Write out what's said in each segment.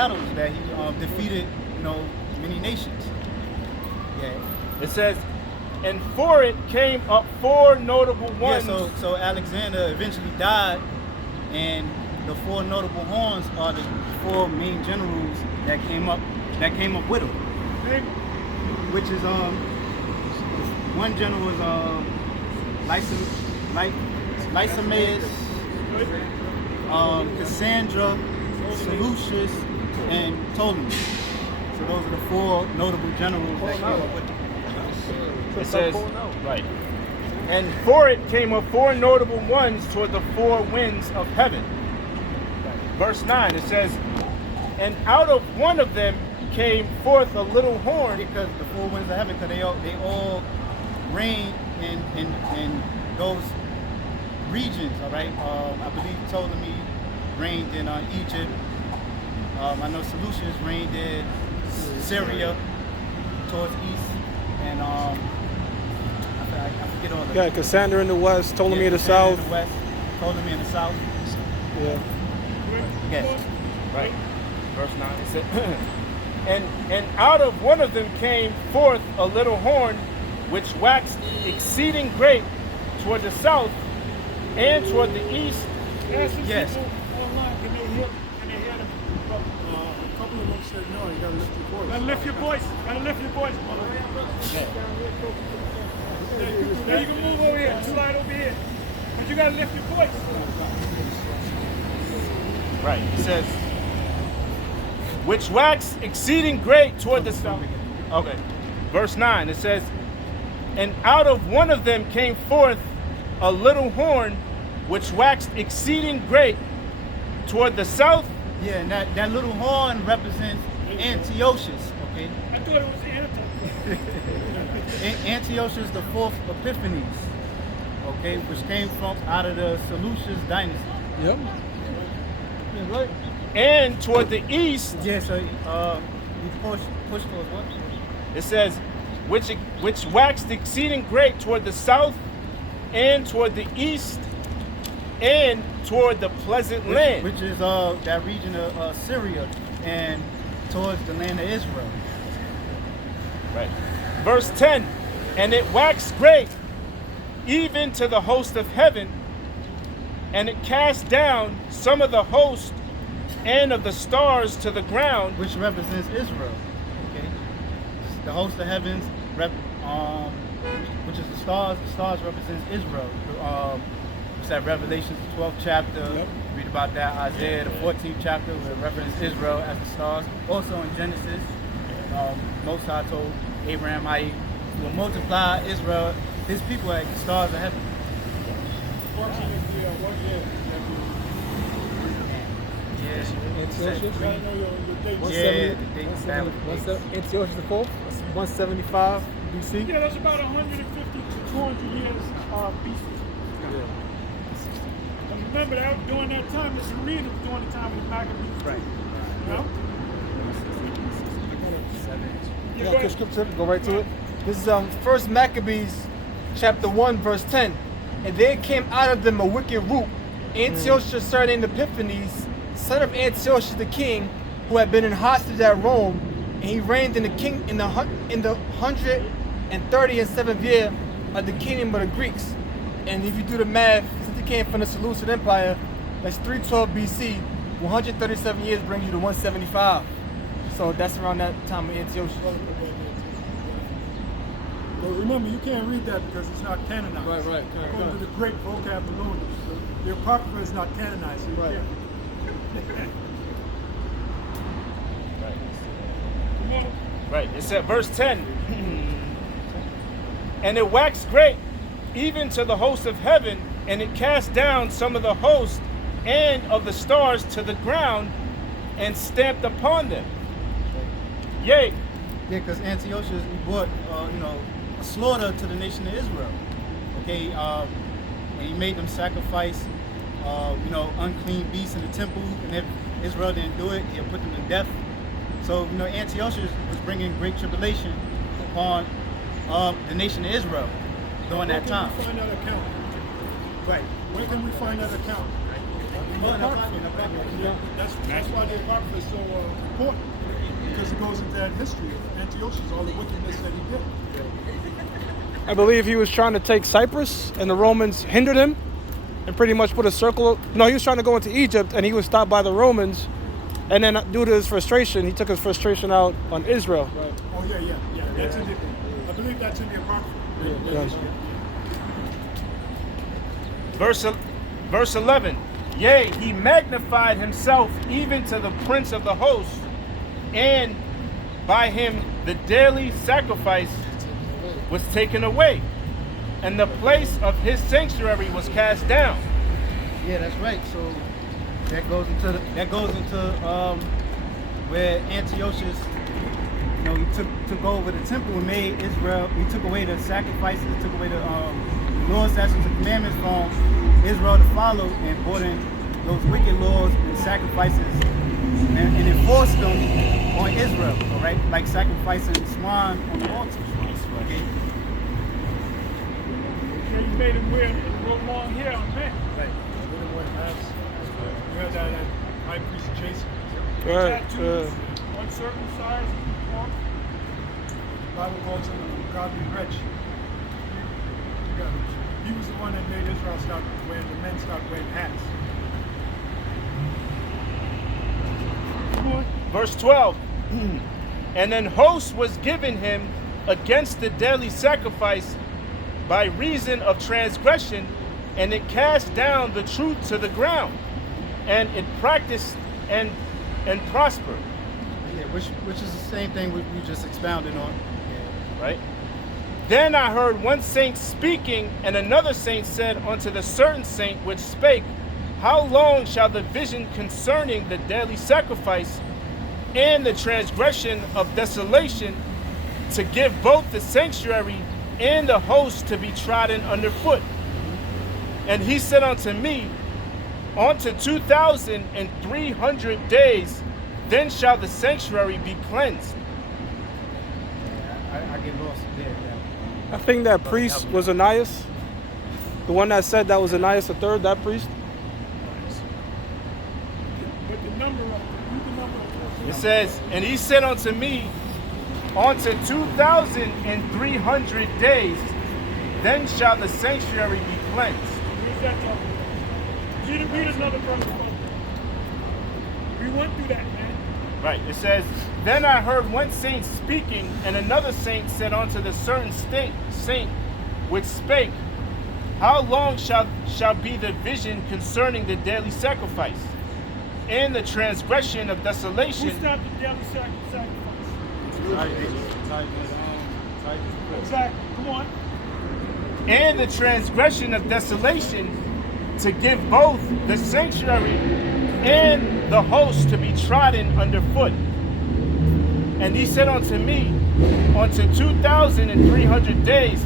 battles that he defeated, many nations. Yeah. It says, and for it came up 4 notable ones. Yeah, so Alexander eventually died, and the 4 notable horns are the 4 main generals that came up with him. Which is one general was Lysimaeus, Cassandra, Seleucus, and Ptolemy. So those are the 4 notable generals that came up with him. It says, right. And for it came up 4 notable ones toward the 4 winds of heaven. Verse 9, it says, and out of one of them came forth a little horn. Because the 4 winds of heaven, because they all reign in those regions, all right? I believe Ptolemy reigned in Egypt. I know Seleucus reigned in Syria towards east, and I forget all the. Yeah, Cassandra in the west, Ptolemy in the south. In the west, Ptolemy in the south. Yeah. Yes. Right. Verse 9, it said, and out of one of them came forth a little horn, which waxed exceeding great toward the south and toward the east. Yes. Online, can they hear them? A couple of them said no, you gotta lift your voice. Gotta lift your voice. Gotta lift your voice, brother. Now you can move over here, too light over here. But you gotta lift your voice. Right. It says, which waxed exceeding great toward the south. Okay. Verse 9, it says, and out of one of them came forth a little horn, which waxed exceeding great toward the south. Yeah, and that little horn represents Antiochus, okay? I thought it was Antiochus the 4th Epiphanes, okay, which came from out of the Seleucus dynasty. Yep. Yeah, right. And toward the east, Yeah, so you push towards what? it says, which waxed exceeding great toward the south and toward the east and toward the pleasant land. Which is that region of Syria and towards the land of Israel. Right. Verse 10, and it waxed great even to the host of heaven, and it cast down some of the host and of the stars to the ground. Which represents Israel. Okay. The host of heavens which is the stars. The stars represents Israel. It's that Revelation 12th chapter. Yep. Read about that. Isaiah the 14th chapter where it references Israel as the stars. Also in Genesis, Most High told Abraham how he will multiply Israel, his people, like the stars of heaven. Antiochus? You gotta know your date. Yeah, the date established. Antiochus the 4th, 175 BC. Yeah, that's about 150 to 200 years BC. And remember that during that time, the Syrians was during the time of the Maccabees. Right. You know? Yeah, quick scripture, go right to it. This is First Maccabees, chapter 1, verse 10. And there came out of them a wicked root, Antiochus surnamed Epiphanes, son of Antiochus the king, who had been in hostage at Rome, and he reigned in the 137th year of the kingdom of the Greeks. And if you do the math, since he came from the Seleucid Empire, that's 312 BC. 137 years brings you to 175. So that's around that time of Antiochus. But remember, you can't read that because it's not canonized. Right. According to the great vocabulary, the Apocrypha is not canonized. So you Right. can't. Right. It said, verse 10, and it waxed great even to the host of heaven, and it cast down some of the host and of the stars to the ground and stamped upon them. Yea. Yeah, because Antiochus, he brought, a slaughter to the nation of Israel. Okay, and he made them sacrifice, unclean beasts in the temple, and if Israel didn't do it, he'll put them to death. So, Antiochus was bringing great tribulation upon the nation of Israel during that time. Where can we find that account? Right. Where can we find that account? That's why the Apocrypha is so important, because it goes into that history of Antiochus, all the wickedness that he did. I believe he was trying to take Cyprus, and the Romans hindered him and pretty much put a circle. No, he was trying to go into Egypt, and he was stopped by the Romans. And then due to his frustration, he took his frustration out on Israel. Right. Oh, yeah. That's in the, I believe that's in the Apocrypha. Verse 11. Yea, he magnified himself even to the prince of the host, and by him the daily sacrifice was taken away, and the place of his sanctuary was cast down. Yeah, that's right. So that goes into where Antiochus, he took over the temple and made Israel. He took away the sacrifices, took away the laws, statutes, and commandments from Israel to follow, and brought in those wicked laws and sacrifices and enforced them on Israel. All right, like sacrificing swine on the altar. Okay. Yeah, you made him wear a long hair on men. Right. You heard that high priest Jason. Right. Uncircumcised. The Bible calls him godly wretch. He was the one that made Israel stop wearing, the men stop wearing hats. Verse 12. And an host was given him against the daily sacrifice by reason of transgression, and it cast down the truth to the ground, and it practiced and prospered. Yeah, which is the same thing we just expounded on. Yeah. Right? Then I heard one saint speaking, and another saint said unto the certain saint which spake, How long shall the vision concerning the daily sacrifice and the transgression of desolation, to give both the sanctuary and the host to be trodden underfoot? And he said unto me, Unto 2,300 days, then shall the sanctuary be cleansed. I get lost there. I think that priest was Ananias. The one that said that was Ananias the third, that priest. But the number of It says, and he said unto me, Unto 2,300 days, then shall the sanctuary be cleansed. Where's that talking about? Read another verse. We went through that, man. Right. It says, Then I heard one saint speaking, and another saint said unto the certain saint which spake, How long shall be the vision concerning the daily sacrifice and the transgression of desolation? Who stopped the daily sacrifice? Exactly. Come on. And the transgression of desolation, to give both the sanctuary and the host to be trodden underfoot. And he said unto me, Unto 2,300 days,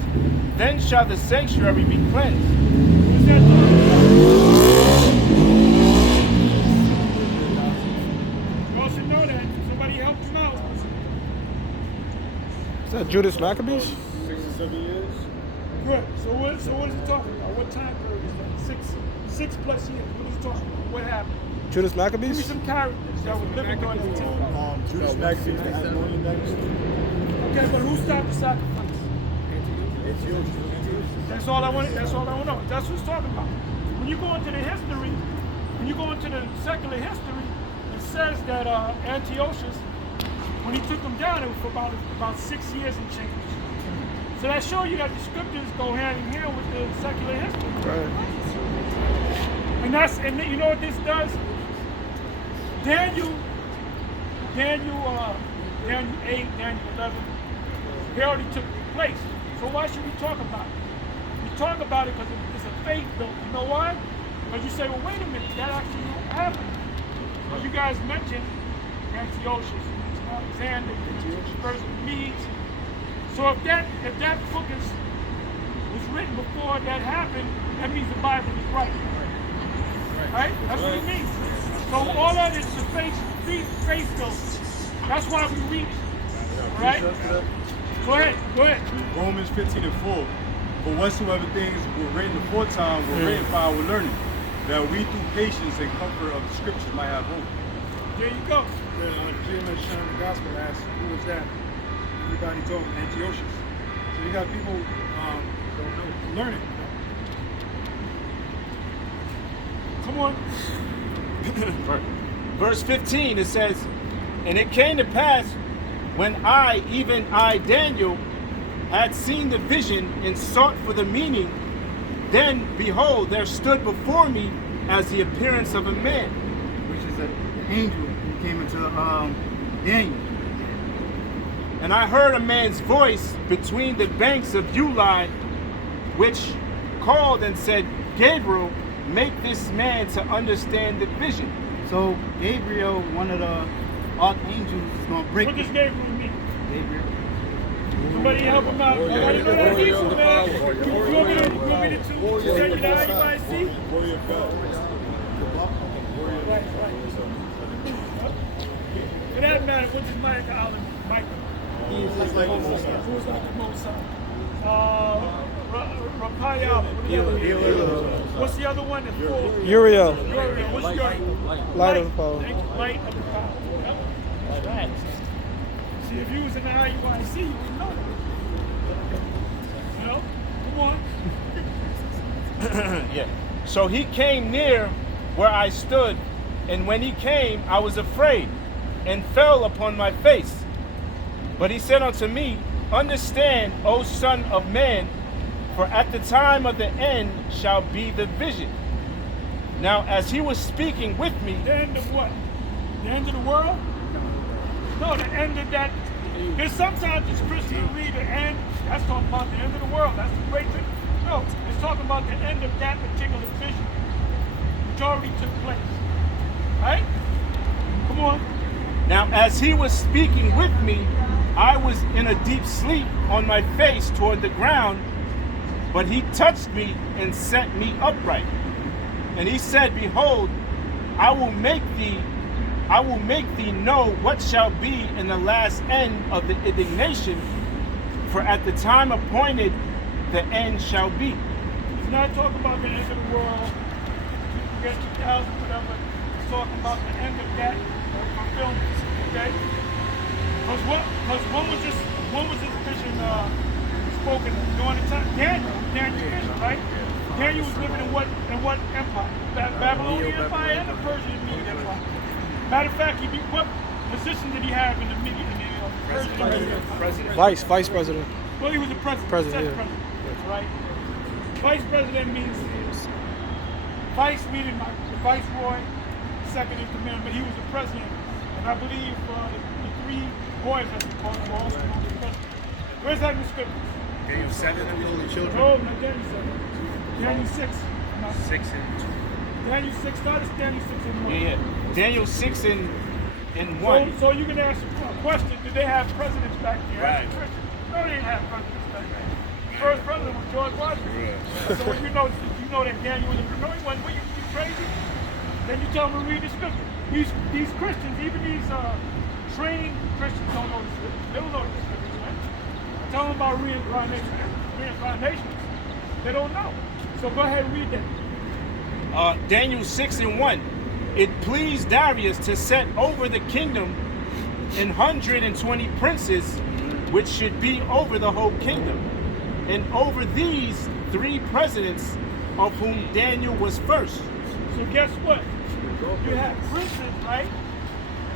then shall the sanctuary be cleansed. Who's that you all should know that. Somebody helped him out. Is that Judas Maccabees? 6 or 7 years. Good. So what is it talking about? What time period is that? 6+ years. What is it talking about? What happened? Judas Give me Maccabees? some characters that were living during this time. Judas Maccabees, the Hasmonean dynasty. Okay, but who stopped the sacrifice? That's all I want to know. That's who's talking about. When you go into the history, when you go into the secular history, it says that Antiochus, when he took them down, it was for about 6 years and change. So that shows you that the scriptures go hand in hand with the secular history. Right. And you know what this does? Daniel 8, Daniel 11, he already took place. So why should we talk about it? We talk about it because it's a faith built. You know why? Because you say, well, wait a minute, that actually happened. Well, you guys mentioned Antiochus, Alexander, first Medes. So if that book was written before that happened, that means the Bible is right. Right? That's what it means. So all that is the faith built. That's why we read it. Right? Go ahead. Romans 15:4. For whatsoever things were written aforetime were written for our learning, that we through patience and comfort of the scriptures might have hope. There you go. GMS sharing the gospel asked, who was that? Everybody told him Antiochus. So you got people don't know, learning. Come on. Verse 15, it says, and it came to pass when I, even I, Daniel, had seen the vision and sought for the meaning, then behold, there stood before me as the appearance of a man. Which is the angel who came into Daniel. And I heard a man's voice between the banks of Ulai, which called and said, Gabriel, make this man to understand the vision. So Gabriel, one of the archangels, is going to break What does Gabriel mean? Gabriel. Somebody help him out. Nobody know that Hebrew, man. You want me to tell you that you might see? Right. For that matter, what does Michael? Who's like the most what's the other one? Uriel. What's your Light of the power. Thank you. Light of the power. Yep. That's right. See, if you was in the IUIC, you would know that. You know? Come on. Yeah. So he came near where I stood, and when he came, I was afraid and fell upon my face. But he said unto me, understand, O son of man, for at the time of the end shall be the vision. Now, as he was speaking with me, The end of what? The end of the world? No, the end of that. Because sometimes it's Christian to read the end. That's talking about the end of the world. That's the great thing. No, it's talking about the end of that particular vision, which already took place. Right? Come on. now as he was speaking with me, I was in a deep sleep on my face toward the ground, but he touched me and set me upright. And he said, behold, I will make thee know what shall be in the last end of the indignation, for at the time appointed the end shall be. It's not talking about the end of the world. You get 2000, whatever. It's talking about the end of that fulfillment. Okay? Because when was this vision spoken during the time? Daniel vision, right? Daniel was living in what empire? Babylonian Empire and the Persian Median Empire. Matter of fact, what position did he have in the Median Persian Empire? Vice president. Well, he was the president. President, yeah. President, right? Vice president means vice meaning the viceroy, second in command, but he was the president. And I believe the three boys that we call them were also known as president. Where's that in the scripture? Daniel 7 of the only children. No, not Daniel 7. Daniel 6. 6 and 2. Daniel 6, start at Daniel 6 and 1. Yeah. Daniel 6 and 1. So you can ask a question, did they have presidents back then? Right. No, they didn't have presidents back then. The first president was George Washington. So when you know that Daniel was no, he wasn't. Were you crazy? Then you tell them to read the scripture. These Christians, even these trained Christians don't know the scripture. They don't know the scripture, right? Tell them about reincarnation. They don't know. So go ahead and read that. Daniel 6 and 1. It pleased Darius to set over the kingdom 120 princes, which should be over the whole kingdom. And over these 3 presidents, of whom Daniel was first. So guess what? You have princes, right?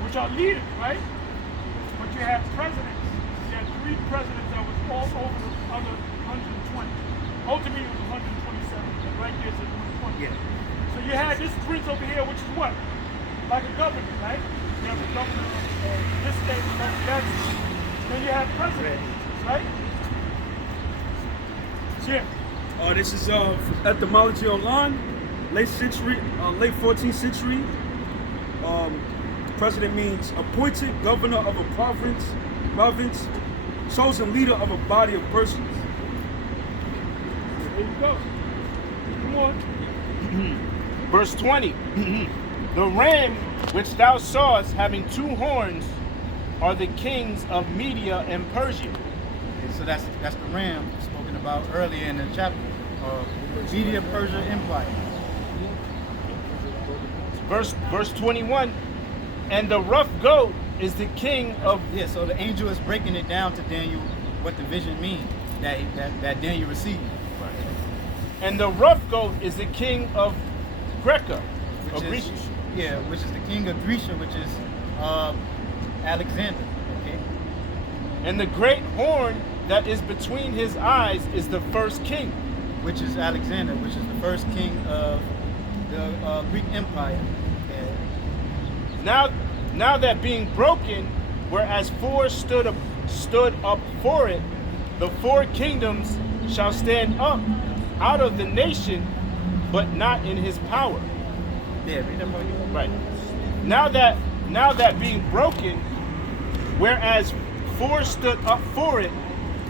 Which are leaders, right? But you have presidents. You have 3 presidents that was all over the other 120. Ultimately, it was 127, but right there it says 120. Yeah. So you had this prince over here, which is what? Like a governor, right? You have a governor of this state, that state. Then you have presidents, right? Yeah. This is etymology online, late 14th century. President means appointed governor of a province, chosen leader of a body of persons. There you go. Come on. Verse 20. The ram which thou sawest having 2 horns are the kings of Media and Persia. And so that's the ram spoken about earlier in the chapter. Media Persia Empire. verse 21, and the rough goat is the king of. Yeah, so the angel is breaking it down to Daniel what the vision means that Daniel received. And the rough goat is the king of Greca. Which of is, Greece. yeah, which is the king of Grecia, which is Alexander. Okay. And the great horn that is between his eyes is the first king. Which is Alexander, which is the first king of the Greek Empire. Now that being broken, whereas four stood up for it, the four kingdoms shall stand up out of the nation, but not in his power. Yeah, read that part again. Right. Now that being broken, whereas four stood up for it,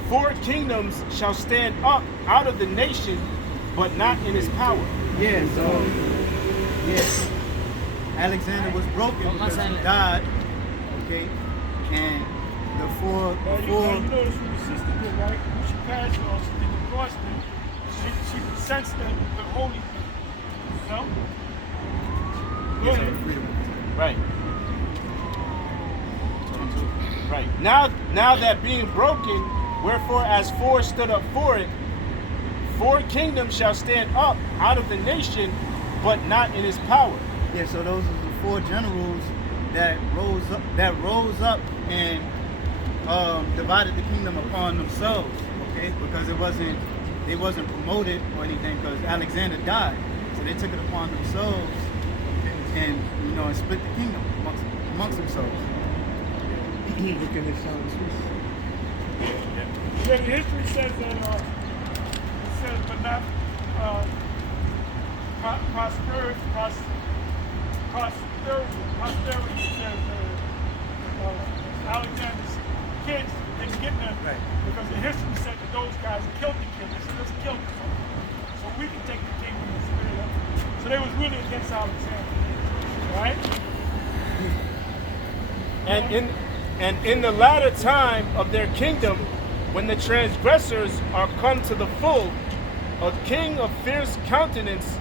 four kingdoms shall stand up out of the nation, but not in his power. Yeah, so yes, Alexander was broken because he died. Okay, and the four. You notice what the sister did, right? When she passed on, she did the cross thing. She sensed the holy thing. You know? Go ahead. Right. Right. Now that being broken, wherefore as four stood up for it, four kingdoms shall stand up out of the nation, but not in his power. Yeah, so those are the four generals that rose up and divided the kingdom upon themselves. Okay, because they wasn't promoted or anything because Alexander died, so they took it upon themselves and and split the kingdom amongst themselves. Look at this sound Yeah, the history says that it says, but not posterity says Alexander's kids didn't get nothing. Right. Because the history said that those guys killed the kids. They said, let's kill them. So we can take the kingdom and split it up. So they was really against Alexander. Right? And in the latter time of their kingdom, when the transgressors are come to the full, a king of fierce countenance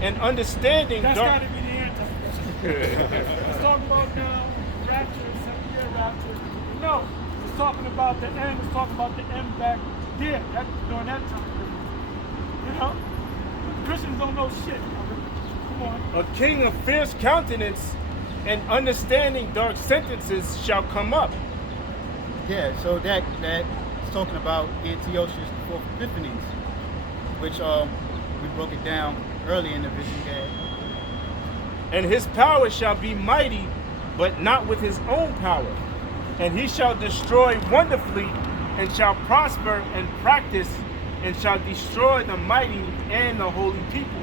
and understanding. That's got to be the Antichrist. Let's talk about now rapture, 7-year rapture. No, it's talking about the end. It's talking about the end back there. During that time. You know, Christians don't know shit. Come on. A king of fierce countenance and understanding dark sentences shall come up. Yeah, so that's talking about Antiochus the 4th Epiphanes, which we broke it down early in the vision. And his power shall be mighty, but not with his own power. And he shall destroy wonderfully, and shall prosper and practice, and shall destroy the mighty and the holy people.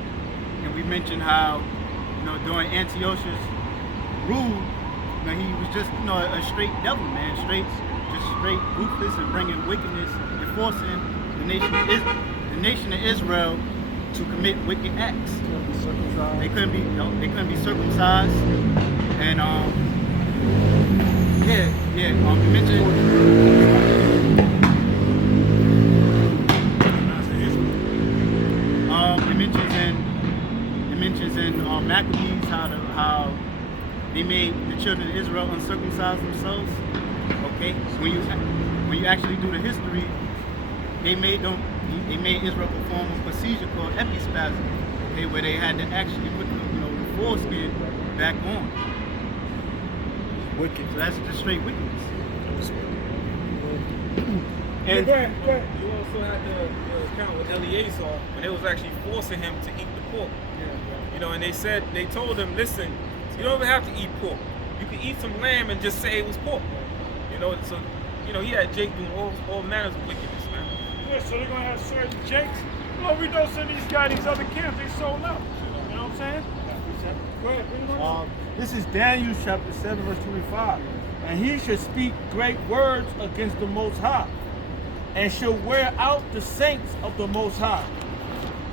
And we mentioned how, during Antiochus' rule, he was just, a straight devil, man, straight ruthless and bringing wickedness and forcing the nation of Israel to commit wicked acts. They couldn't be circumcised, and we mentioned. It mentions in Maccabees how they made the children of Israel uncircumcised themselves. Okay, so when you actually do the history, they made Israel perform a procedure called epispasm. Okay, where they had to actually put the foreskin back on. Wicked. So that's just straight wickedness. And Go ahead. You also had the account with Eleazar when they was actually forcing him to eat the pork. And they told him, listen, you don't even have to eat pork. You can eat some lamb and just say it was pork. So he had Jake doing all manners of wickedness, man. Yeah, so they're gonna have certain Jakes. Well, we know some of these guys, these other camps, they sold out. You know what I'm saying? Go ahead, bring them on. This is Daniel chapter 7, verse 25. And he should speak great words against the Most High, and shall wear out the saints of the Most High,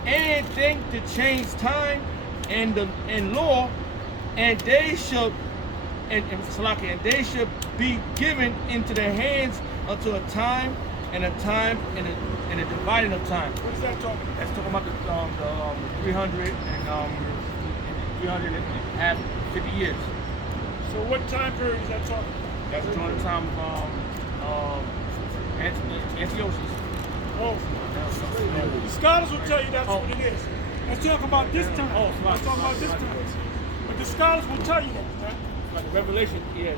and think to change time and law, and they shall be given into their hands until a time and a dividing of time. What is that talking about? That's talking about the 300 and 350 years. So what time period is that talking about? That's during the time of Antiochus. Oh, the scholars will tell you that's what it is. Let's talk about this time. Let's talk about this time. But the scholars will tell you that, right? Like Revelation, yeah.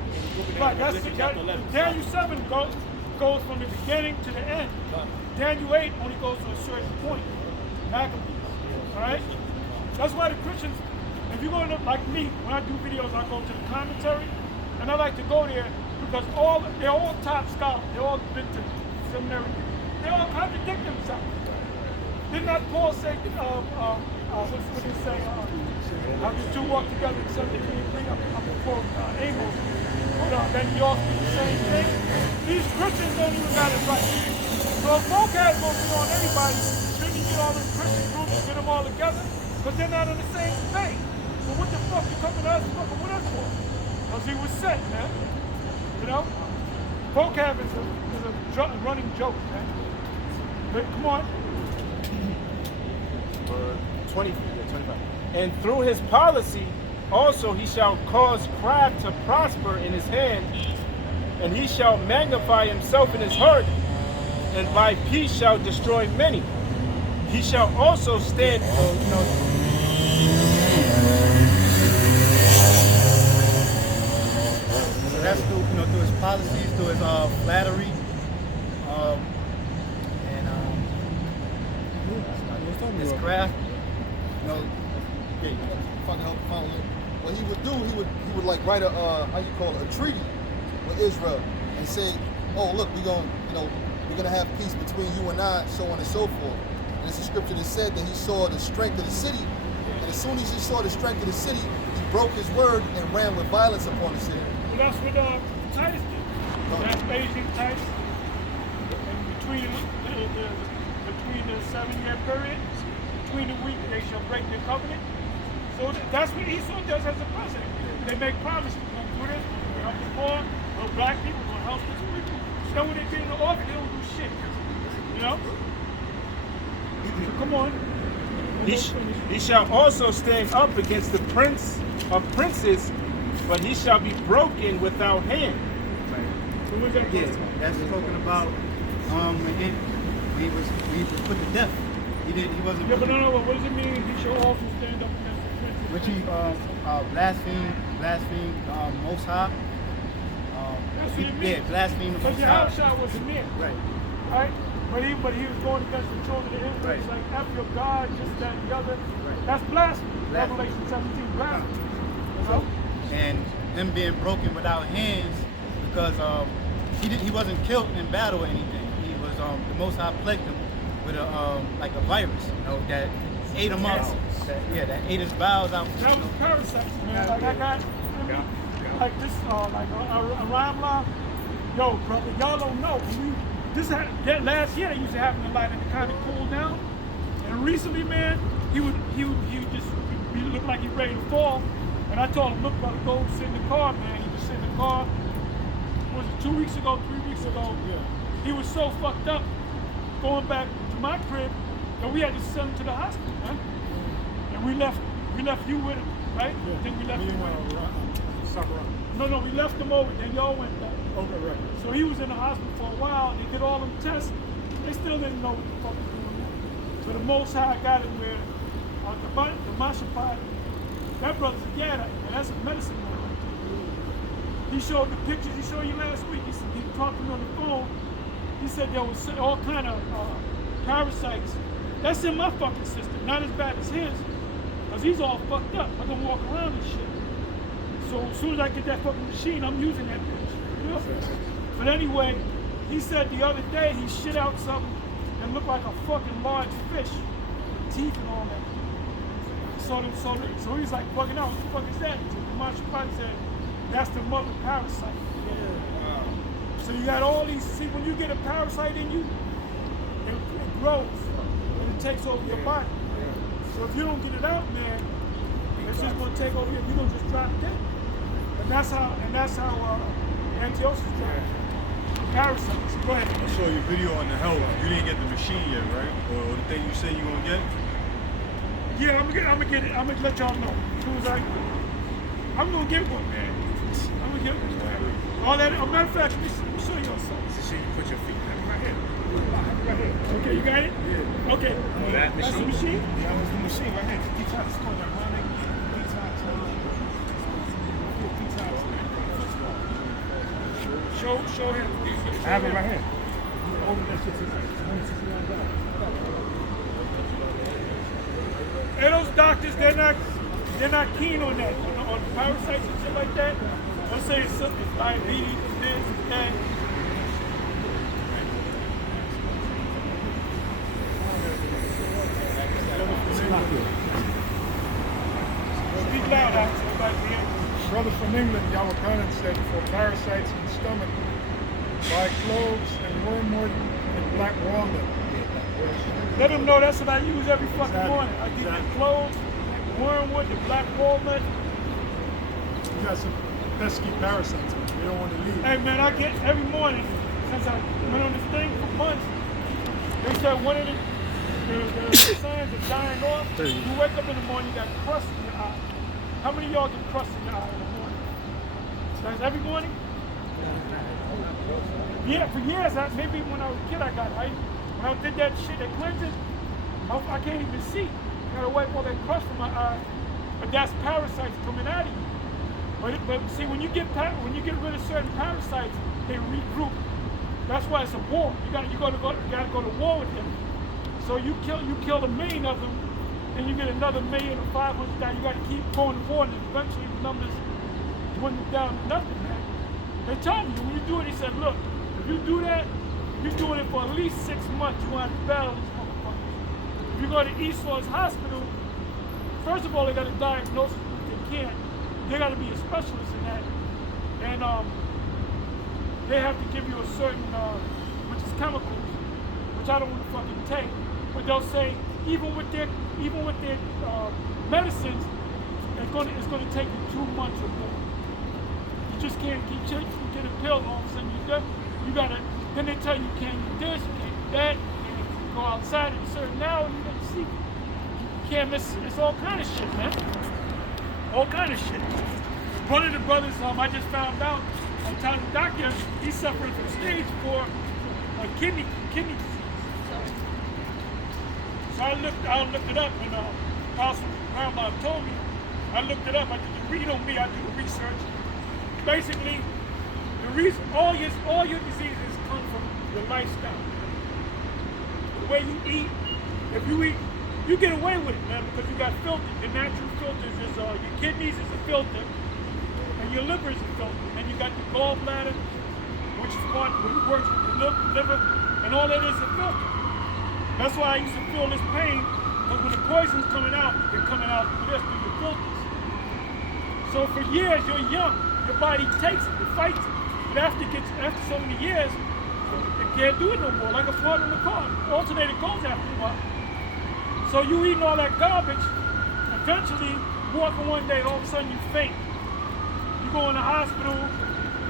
Right, that's chapter 11. Daniel 7 goes from the beginning to the end. Daniel 8 only goes to a certain point. Maccabees. Alright? That's why the Christians, if you go to, like me, when I do videos, I go to the commentary, and I like to go there because they're all top scholars. They all been to seminary. They all contradict themselves. Did not Paul say, what did he say? How the two walk together in something we agree? I'm going to quote Amos. Then you all speak the same thing. These Christians don't even got it right. So if vocab going to be on anybody, shouldn't you get all those Christian groups and get them all together? Because they're not on the same page. So what the fuck you coming to us fucking with us for? Because he was set, man. You know? Vocab is a running joke, man. But come on. 25. And through his policy also he shall cause craft to prosper in his hand, and he shall magnify himself in his heart, and by peace shall destroy many. He shall also stand. So that's through his policies, through his flattery, and his craft. If I can help follow it. What he would do, he would like write a how you call it, a treaty with Israel and say, oh look, we're gonna have peace between you and I, so on and so forth. And it's a scripture that said that he saw the strength of the city, and as soon as he saw the strength of the city, he broke his word and ran with violence upon the city. Well, that's what Titus did. That's Beijing Titus. And between the 7-year period, between the week they shall break the covenant. So that's what Esau does as a president. They make promises. We're going to do this, we're going to help the poor, no black people, we're going to help these people. So when they get in the office, they don't do shit. You know? So come on. He shall also stand up against the prince of princes, but he shall be broken without hand. So what's that? Yeah, that's talking about again, he was put to death. He wasn't. Yeah, but no, what does it mean? He shall also stand up against the prince? Which he blasphemed Most High. That's what it means. Yeah, blasphemed the Most Because High. Yahushua was a man. Right. Right? But he was going against the children of Israel. Right. It's like, after your God, just that and the other. Right. That's blasphemy. Blasphemy. Revelation 17, blasphemy. You know? And him being broken without hands because he wasn't killed in battle or anything. He was the Most High plagued him with like a virus, that ate him up. That ate his bowels out. That was parasites, man. Like that guy, like this, like a Ramla. Yo, brother, y'all don't know. Last year they used to happen a lot and it kind of cooled down. And recently, man, he would just look like he ready to fall. And I told him, look, brother, go sit in the car, man. He just sit in the car. Was it 2 weeks ago, 3 weeks ago? Yeah. He was so fucked up. Going back to my crib, that we had to send him to the hospital, man. And we left you with him, right? Yeah. Then we left him with him. No, we left him over, then y'all went back. Okay, right. So he was in the hospital for a while, they did all them tests, they still didn't know what the fuck was going on. So the Most High got him where, the Mashapad, that brother's a Yada, and that's a medicine man right there. He showed the pictures he showed you last week, he talked to me on the phone. He said there was all kind of parasites. That's in my fucking system, not as bad as his, because he's all fucked up. I can walk around and shit. So as soon as I get that fucking machine, I'm using that bitch. You know? But anyway, he said the other day he shit out something and looked like a fucking large fish, with teeth and all that. So he's like bugging out. What the fuck is that? So the master probably said, that's the mother parasite. Yeah. So you got all these, see, when you get a parasite in you, it grows and it takes over your body. So if you don't get it out, man, it's just gonna take over you, you're gonna just drop dead. And that's how Antiochus died. Parasites. Go ahead. I saw your video on the health. You didn't get the machine yet, right? Or the thing you said you're gonna get? Yeah, I'm gonna get it. I'm gonna let y'all know. As soon as I'm gonna get one, man. I'm gonna get one, man. All that. As a matter of fact, let me show y'all something. So you put your feet Right here. Right here. Okay, you got it? Yeah. Okay. That That's the machine? That was the machine right here. He tried to score that running. He tried to. Show him. I have it right here. And those doctors, they're not keen on that, on parasites and shit like that. They'll say it's diabetes, and this, and that. Speak loud, everybody here. Brother from England, Yawakanan, said for parasites in the stomach, buy cloves and wormwood and black walnut. Let them know that's what I use every fucking morning. I get the cloves, wormwood, the black walnut. You got some pesky parasites, man. You don't want to leave. Hey man, I get every morning since I went on this thing for months. They said one of the signs of dying off. You wake up in the morning, you got crust in your eye. How many of y'all get crust in your eye in the morning? That's every morning? Yeah, for years. Maybe when I was a kid, I got it. When I did that shit, that cleanses, I can't even see. I gotta wipe all that crust from my eye. But that's parasites coming out of you. But see, when you get rid of certain parasites, they regroup. That's why it's a war. You gotta go to war with them. So you kill 1 million of them, then you get another 1,000,000 or 500,000. You gotta keep going to war, and eventually the numbers dwindle down to nothing, man. They told me when you do it, they said, look, if you do that, you're doing it for at least 6 months. You want to battle these motherfuckers. If you go to Esau's hospital, first of all, they got to diagnose it if they can't. They got to be a specialist in that, and they have to give you a certain, which is chemicals, which I don't want to fucking take. But they'll say even with their medicines, it's gonna take you 2 months or more. You just can't keep taking. You get a pill, all of a sudden you gotta. Then they tell you you can't do this, you can't do that, you can't go outside at a certain hour. You gotta see. You can't miss. It's all kind of shit, man. All kind of shit. One of the brothers, I just found out, I'm telling the doctor, he's suffering from stage 4 kidney disease. So I looked it up, and Pastor Paramount told me. I looked it up. I did the read on me. I did the research. Basically, the reason all your diseases come from your lifestyle. The way you eat. If you eat, you get away with it, man, because you got filters. The natural filters is your kidneys is a filter, and your liver is a filter, and you got the gallbladder, which is part where it works with the liver, and all that is a filter. That's why I used to feel this pain, because when the poison's coming out, they're coming out through this, through your filters. So for years, you're young, your body takes it, it fights it. But after so many years, it can't do it no more, like a part in the car. Alternator goes after a while. So you eating all that garbage, eventually, walking one day, all of a sudden you faint. You go in the hospital,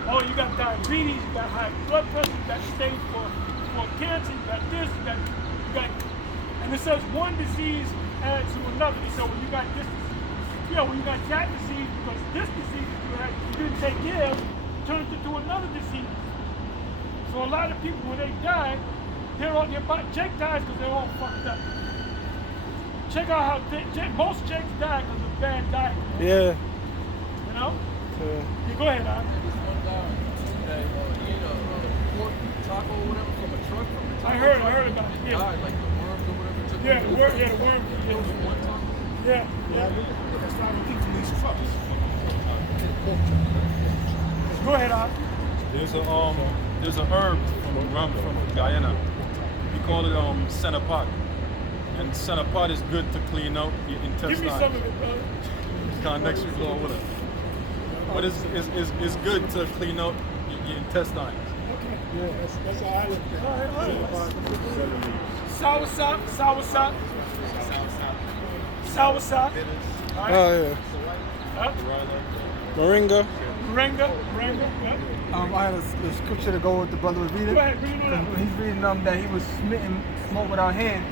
oh, you got diabetes, you got high blood pressure, you got stage 4 cancer, you got this, you got, and it says one disease adds to another. They said, well, you got this disease. Yeah, when you got that disease, because this disease you didn't take care of, turned into another disease. So a lot of people, when they die, Jake dies because they're all fucked up. Check out how most Jakes die because of bad diet. Yeah. You know? Yeah. You go ahead, Al. Pork taco or whatever from a truck from the I heard about it. Yeah. died, like the worms or whatever took Yeah, the worm. Yeah, the worm. It was one taco. Yeah. That's why I'm eating these trucks. Go ahead, Al. There's a herb from Guyana. We call it senapot. And senapot is good to clean out your intestines. Give me some of it, brother. Kind next week, Lord willing. But it's good to clean out your intestines. Yeah, that's how I look at it. Soursop. Oh yeah. Huh? Moringa. Moringa, yeah. I had a scripture to go with the brother was reading. Go ahead, read it up. He's reading that he was smitten, smote without hand.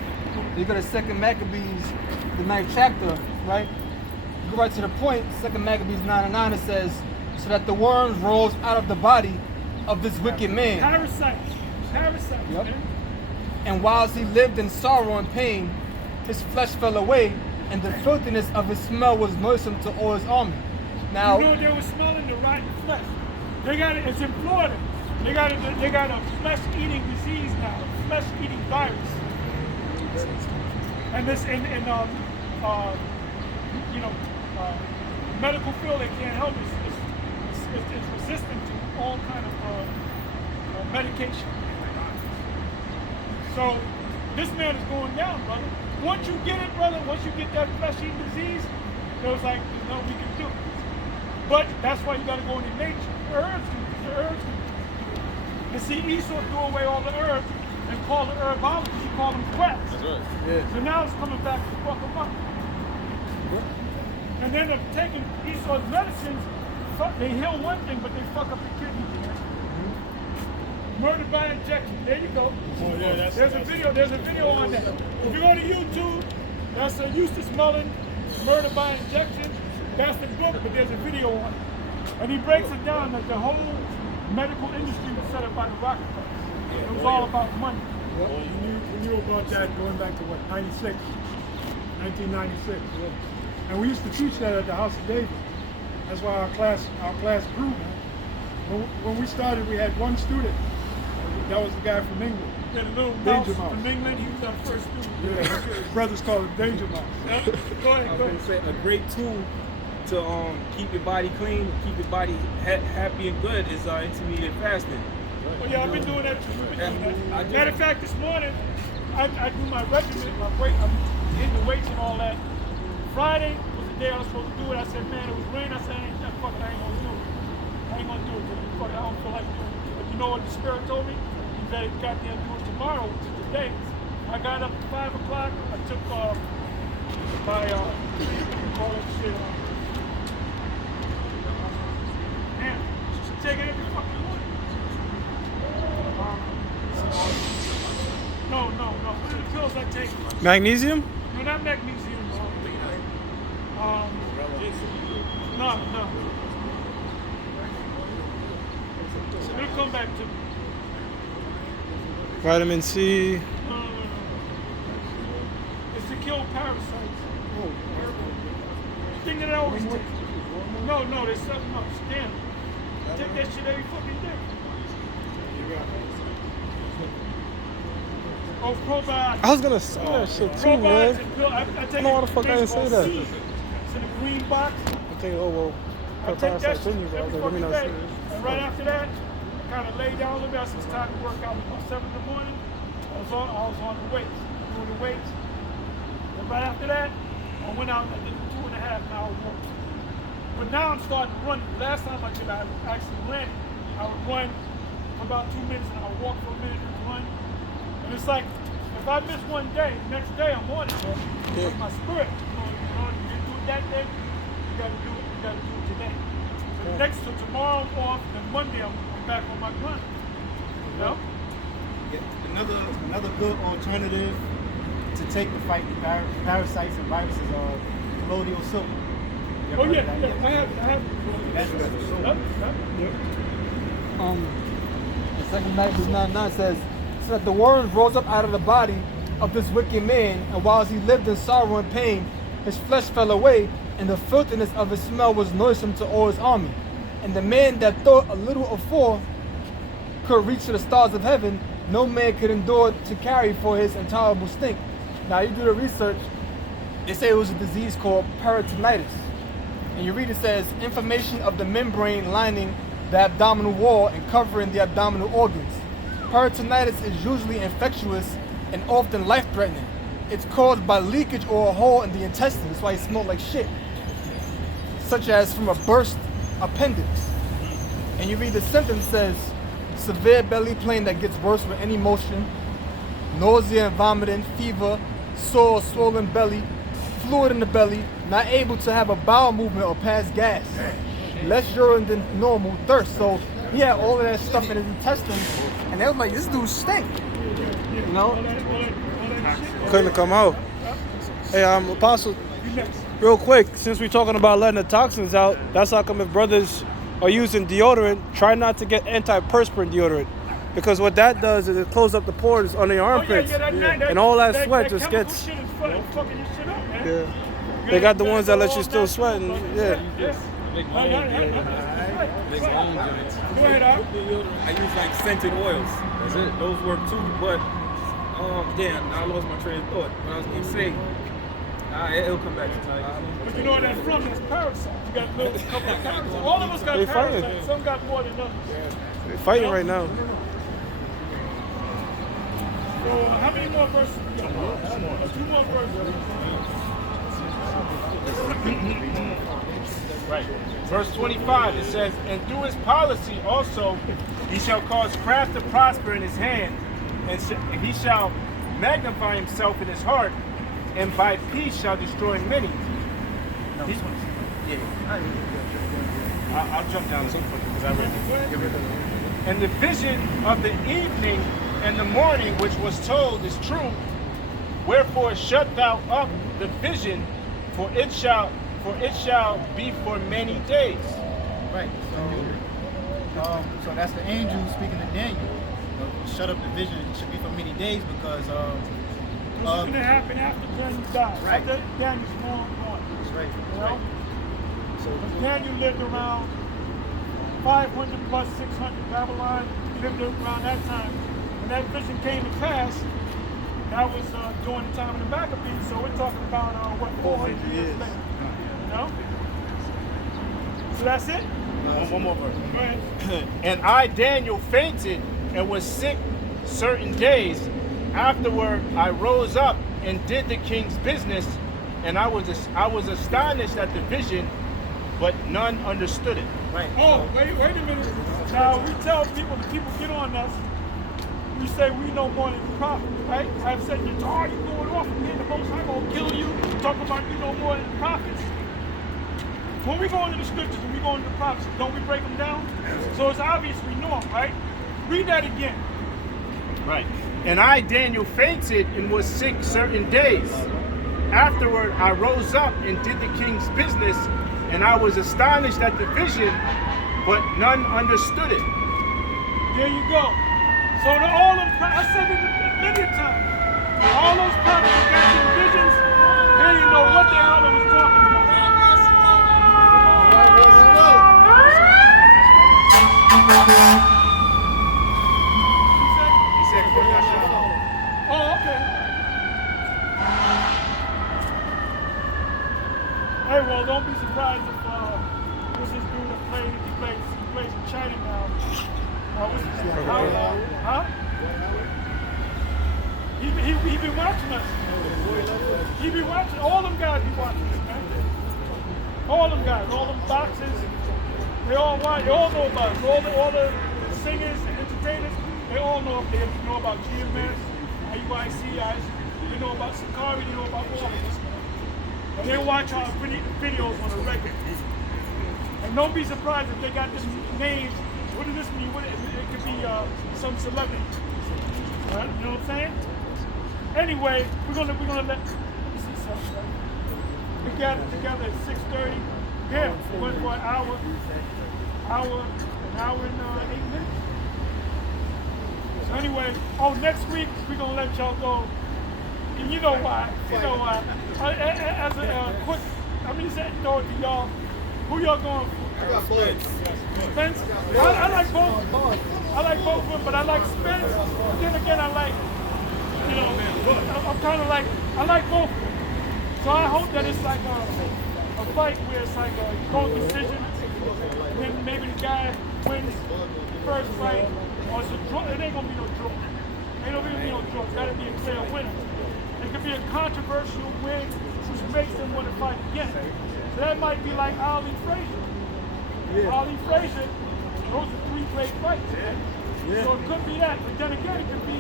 You go to 2 Maccabees the 9th chapter, right? Go right to the point. 2 Maccabees 9:9, it says, so that the worms rose out of the body of this wicked man. Parasites. Yep. Man. And whilst he lived in sorrow and pain, his flesh fell away, and the filthiness of his smell was noisome to all his army. Now, You know they were smelling the rotten flesh. They got it. It's in Florida. They got a flesh-eating disease now, a flesh-eating virus. And this medical field they can't help it. It's resistant to all kind of medication. So this man is going down, brother. Once you get it, brother, once you get that flesh-eating disease, it was like, there's nothing we can do. But that's why you got to go into nature. The herbs can. You see, Esau threw away all the herbs and called it herbology. He called them quacks. That's right. yeah. So now it's coming back to fuck them up. And then they're taking Esau's medicines. They heal one thing, but they fuck up the kidney. Murdered by injection. There you go. Oh, yeah, There's a video on that. If you go to YouTube, that's a Eustace Mullen, Murdered by Injection. That's the book, but there's a video on it. And he breaks it down that the whole medical industry was set up by the Rockefellers. It was all about money. Well, you knew about that going back to what, 1996. And we used to teach that at the House of David. That's why our class grew, man. When we started, we had one student. That was the guy from England. Yeah, the little Danger mouse Mouse. from England, he was our first student. Yeah, his brothers called him Danger Mouse. Go ahead, I was go gonna ahead. say a great tool to keep your body clean, keep your body happy and good is intermediate fasting. Well, yeah, I've been doing that too. I do. Matter of fact, this morning, I do my regimen, my weight, I'm hitting the weights and all that. Friday was the day I was supposed to do it. I said, man, it was rain. I said, fuck it, I ain't gonna do it. I ain't gonna do it. Fuck it, I don't feel like doing it. But you know what the Spirit told me? You better goddamn do it tomorrow, which is today. I got up at 5 o'clock. I took my, what do you call that shit? Man, you should take it every fucking morning. No. What are the pills I take? Magnesium? No, not magnesium. No. It'll come back to me. Vitamin C. No. It's to kill parasites. Thing that I always take. No, there's something up. Stand. Take that shit every fucking day. Oh, probiotics. I was gonna say that shit too, man. And pill. I take I know why the fuck I didn't say that. Seeds. It's in a green box. Okay, oh well. I take that shit in you, bro. I was every like, let me fucking not day. say this. And right after that, I kind of lay down a little bit. I said it's time to work out. About 7 in the morning, I was on the weights, doing the weights. And right after that, I went out and I did a 2.5 hour walk. But now I'm starting to run. Last time I did, I actually ran. I would run for about 2 minutes and I would walk for a minute and run. And it's like, if I miss one day, the next day I'm on it, bro. Yeah. With my spirit. You didn't do it that day, you gotta do it today. So tomorrow I'm off, and Monday I'm back on my grind. You know? Yeah, another good alternative to take to fight the parasites and viruses are colloidal silver. You ever Oh heard yeah, of that? I have. That's good. In 2 Maccabees 9:9 says, so that the worms rose up out of the body of this wicked man, and whilst he lived in sorrow and pain, his flesh fell away, and the filthiness of his smell was noisome to all his army. And the man that thought a little afore could reach to the stars of heaven, no man could endure to carry for his intolerable stink. Now you do the research, they say it was a disease called peritonitis. And you read it says, inflammation of the membrane lining the abdominal wall and covering the abdominal organs. Peritonitis is usually infectious and often life-threatening. It's caused by leakage or a hole in the intestine. That's why it smells like shit. Such as from a burst appendix. And you read the symptoms, says severe belly pain that gets worse with any motion, nausea and vomiting, fever, sore, swollen belly, fluid in the belly, not able to have a bowel movement or pass gas, less urine than normal, thirst. So he had all of that stuff in his intestines, and they was like, this dude stink. You know? Couldn't come out. Hey, Apostle, You next. real quick, since we're talking about letting the toxins out, that's how come if brothers are using deodorant, try not to get antiperspirant deodorant. Because what that does is it closes up the pores on your armpits. And all that sweat just gets... Shit is fucking your shit up, man. Yeah. They got the ones that let you still sweat. And, yeah. Make my own joints. Go ahead, Al. I use like scented oils. That's it. Those work too, but damn, I lost my train of thought. What I was gonna say, it'll come back tonight. But you know where that's from? That's parasites. You got a little couple of parasites. All of us got They parasites. fighting. Some got more than others. They're fighting right now. So how many more verses we got? 2 more verses. Right. Verse 25, it says, and through his policy also he shall cause craft to prosper in his hand, and he shall magnify himself in his heart, and by peace shall destroy many. I'll jump down to because I read it. And the vision of the evening and the morning which was told is true. Wherefore shut thou up the vision, for it shall be for many days. Right. So that's the angel speaking to Daniel. Shut up the vision. It should be for many days because What's going to happen after Daniel died? Right. After Daniel's long gone. That's right. You know? Because Daniel lived around 500 plus 600. Babylon lived around that time. When that vision came to pass, that was during the time of the Maccabees, so we're talking about, 400 years later. You know? So that's it? One more verse. Go ahead. And I, Daniel, fainted and was sick certain days. Afterward, I rose up and did the king's business, and I was astonished at the vision, but none understood it. Right. Oh, wait a minute. Now, we tell people, the people get on us, we say we know more than the prophet, right? I've said, you're going off and the Most High going to kill you. Talk about you know more than the prophets. When we go into the scriptures and we go into the prophets, don't we break them down? So it's obvious we know them, right? Read that again. Right. And I, Daniel, fainted and was sick certain days. Afterward, I rose up and did the king's business, and I was astonished at the vision, but none understood it. There you go. So all of I said it many times. All those prophets that got some visions, they didn't know what the hell they was talking about. Oh, okay. Hey, well, don't be surprised if what's this dude that plays in China now. What's his name? Huh? He been watching us. He been watching, all them guys be watching us, man. All them guys, all them boxers, they all watch, they all know about us. All the singers and entertainers, they all know about GMS, IUIC, they know about Sakari, they know about all of us. And they watch our videos on a regular. And don't be surprised if they got them names. What does this mean? It could be some celebrity. Right? You know what I'm saying? Anyway, we're gonna let me see something. We gathered together at 6:30. Yeah, we went for an hour and 8 minutes. So anyway, next week we're gonna let y'all go. And you know why? You know why? As a quick, throw it to y'all. Who y'all going for? I got Spence. Spence? I like both. I like both of them, but I like Spence. But then again, I like, I'm kind of like, I like both of them. So I hope that it's like a fight where it's like a cold decision. And then maybe the guy wins the first fight. Or it's a draw. It ain't going to be no draw. Ain't going to be no draw. It's got to be a clear winner. It could be a controversial win, which makes them want to fight again. So that might be like Ali Frazier. Yeah. Ali Frazier, those are 3 great fights. Yeah. So it could be that, but then again, it could be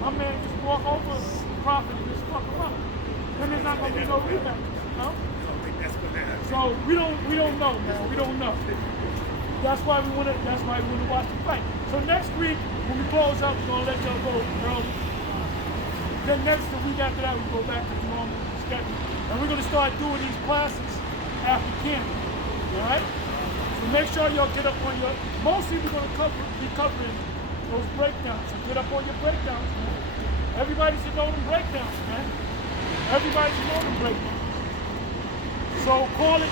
my man just walk over the prophet and just fuck him up. Then there's not gonna be no rematch, you know? So we don't know, man. We don't know. That's why we wanna watch the fight. So next week, when we close up, we're gonna let y'all go early. Then the week after that, we go back to the normal that. And we're going to start doing these classes after camp. All right? So make sure y'all get up on your, mostly we're going to be covering those breakdowns. So get up on your breakdowns, man. Everybody should know them breakdowns, man. Everybody should know them breakdowns. So call it.